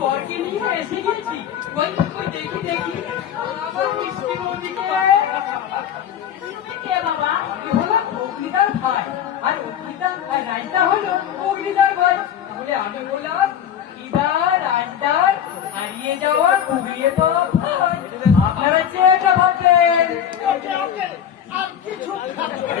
বরকে নিয়ে এসে গেছি কই কই দেখি দেখি আমার মিষ্টি বৌদিকে কে বাবা এ হলো অগ্নিদার ভাই আর অগ্নিদার ভাই রাজদা হলো অগ্নিদার ভাই তাহলে আমি বললাম ইদার রাজদার হারিয়ে যাওয়া কুড়িয়ে পাওয়া ভাই আপনারা চেয়েটা ভাবলেন আর কিছু আর কিছু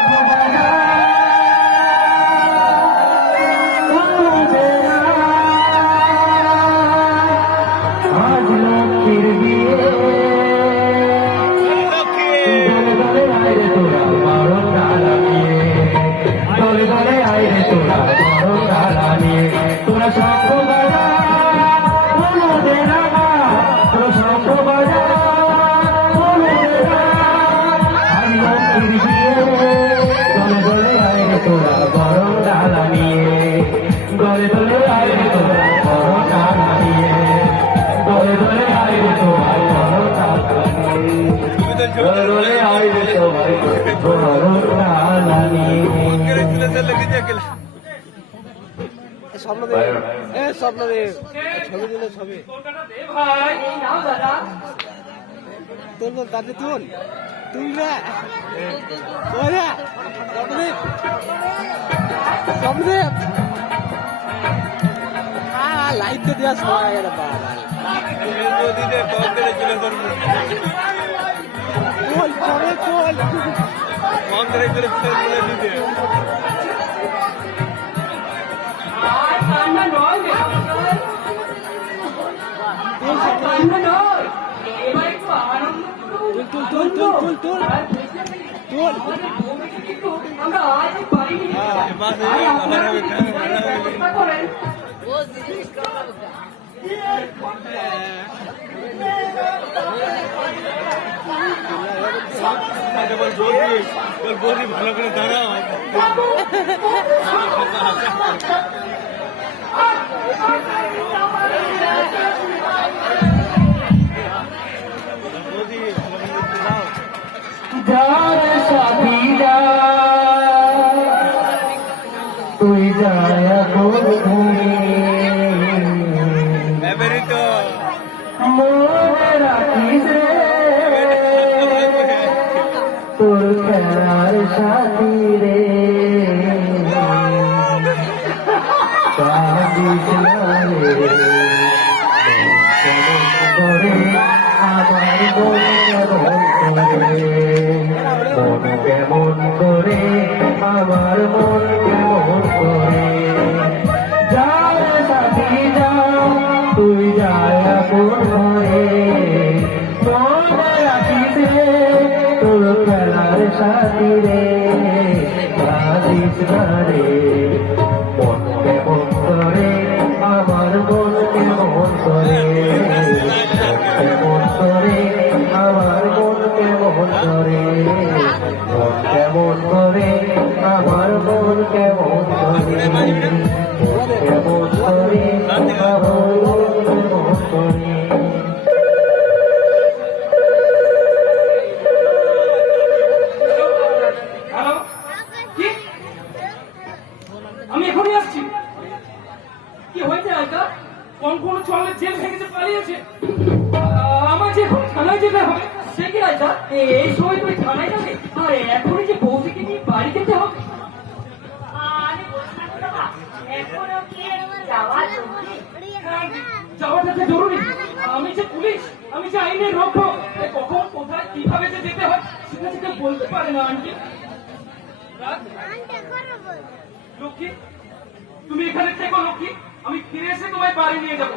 বিয়ে দলে দলে আইরে তোরা বড় ডালা নিয়ে দলে দলে আইরে তোরা বড় ডালা নিয়ে দলে দলে আইরে তোরা বড় ডালা নিয়ে দলে দলে আইরে সবাই বড় ডালা নিয়ে স্বপ্নদেব এ স্বপ্নদেব ছবি তুলে ছবি তুল তুল তাতে তুল তুল রে ওই রে স্বপ্নদেব স্বপ্নদেব লাইট তো দেওয়া সময় হয়ে গেল কোল ছবে কোল আর কান্না নয়। বেটা তুল আর স্বপ্নদেব কান্না নয় এবার একটু আনন্দ তুল তুল তুল। তুল। আমরা হ্যাঁ, ব্যবস্থা করেন ভালো করে দাঁড়াও আমার মন কেমন করে? যার সাথী যাও, তুই যায় আপন ঘরে মনে রাখিস রে, তোর খেলার সাথী রে। কাঁদিস না রে যাওয়াটা যে জরুরি। আমি যে পুলিশ আমি যে আইনের রক্ষক কখন কোথায় কীভাবে যে যেতে হয় সেটা সেটা বলতে পারে না আন্টি। লক্ষ্মী? তুমি এখানে থেকো লক্ষ্মী। আমি ফিরে এসে তোমায় বাড়ি নিয়ে যাব।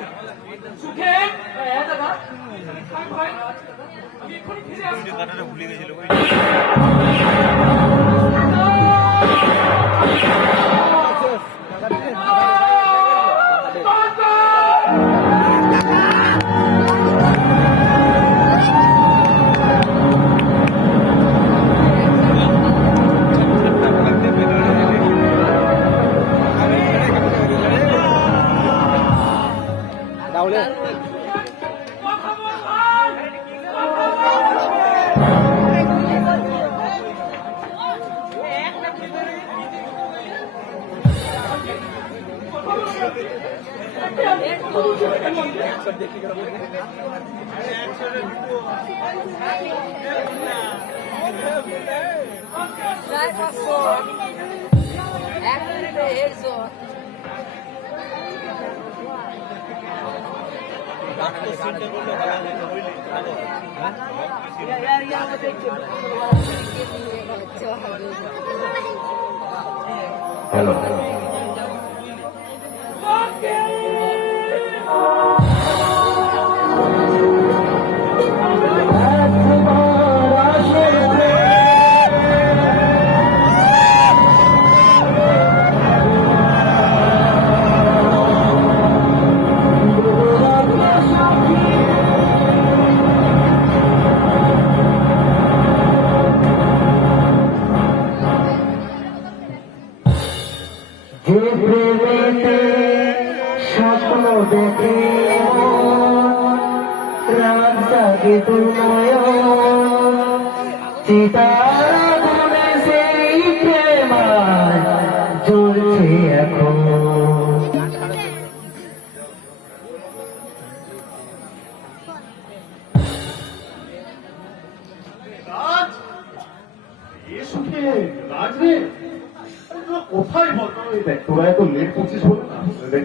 সুখে? হ্যাঁ দাদা। ভাই। আমি এক্ষুনি ফিরে আসছি ভুলে গেছিল Ver passport. Erkek Herzog. यार यहाँ पे हेलो हेलो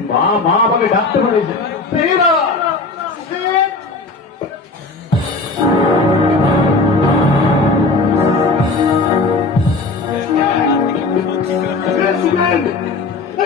মা মা আমাকে ডাকতে পারেছে ফেরা সুখেন! এ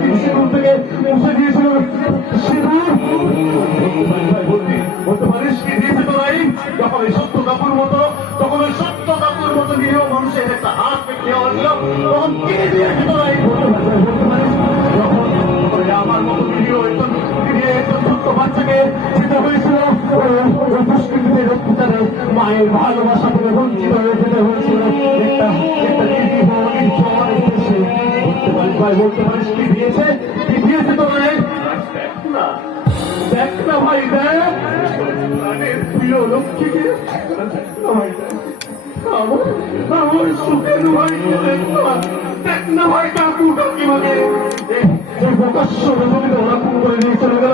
ভালোবাসা থেকে বঞ্চিত হয়ে যেতে হয়েছিল একটা একটা নিরীহ নির্জন দেশে বলতে পারিস ভাই, বলতে পারিস, কি দিয়েছে? কি দিয়েছে তোর দেখ না ভাই, দেখ। প্রিয় লক্ষ্মীকে দেখ না ভাই, দেখ। আমার আমার সুখের ভাই দেখ না দেখ না ভাই কাকু কাকিমাকে এই প্রকাশ্য জমিতে ওরা খুন করে নিয়ে চলে গেল?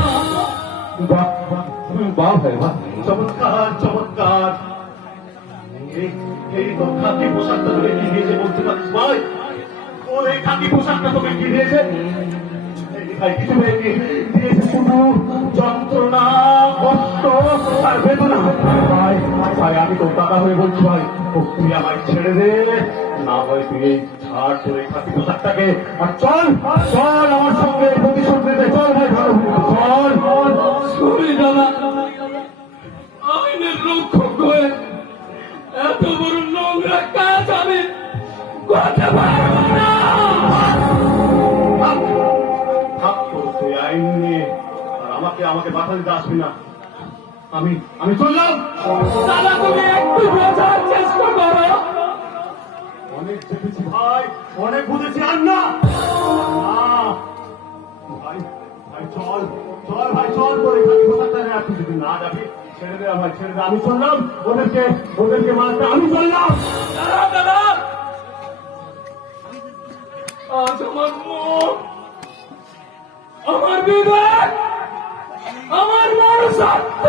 ভাই খাকি ভাই খাকি আমি তোর দাদা হয়ে বলছি ভাই তুই আমায় ছেড়ে দে না হয় তুই ছাড় তোর এই খাতি পোশাকটাকে আর চল চল, আমার সঙ্গে প্রতিশোধ নিতে চল ভাই, ভালো বাধা দিতে না। আমি আমি চললাম। দাদা তুমি একটু বোঝার চেষ্টা করো। অনেক দেখেছি ভাই, অনেক বুঝেছি। আর না। ভাই ভাই, চল চল ভাই, চল করে খালি পোশাকটা আপনি যদি না যাবি। ছেড়ে দে ভাই ছেড়ে দে। আমি চললাম। ওদেরকে ওদেরকে মারতে আমি চললাম। দাদা দাদা আজ আমার মন আমার বিবেক। আমার মনুষ্যত্ব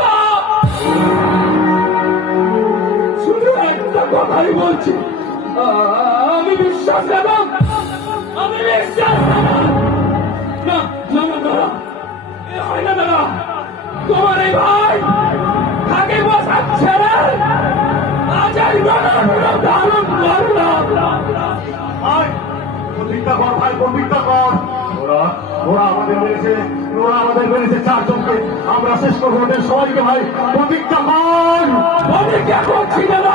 শুধু একটা কথাই বলছি। আমি বিশ্বাস দেব? আমি বিশ্বাস দেব? না না না দাদা এ হয় না দাদা তোমার এই ভাই থাকে বসার ছেড়ে আজ এই গণনা ধারণ করলাম ভাই প্রতিজ্ঞা কর ভাই প্রতিজ্ঞা কর। ওরা ওরা আমাদের মেরেছে ওরা আমাদের মেরেছে চারজনকে। আমরা শেষ করব সবাইকে ভাই। প্রতিজ্ঞা কর কেমন করছি দাদা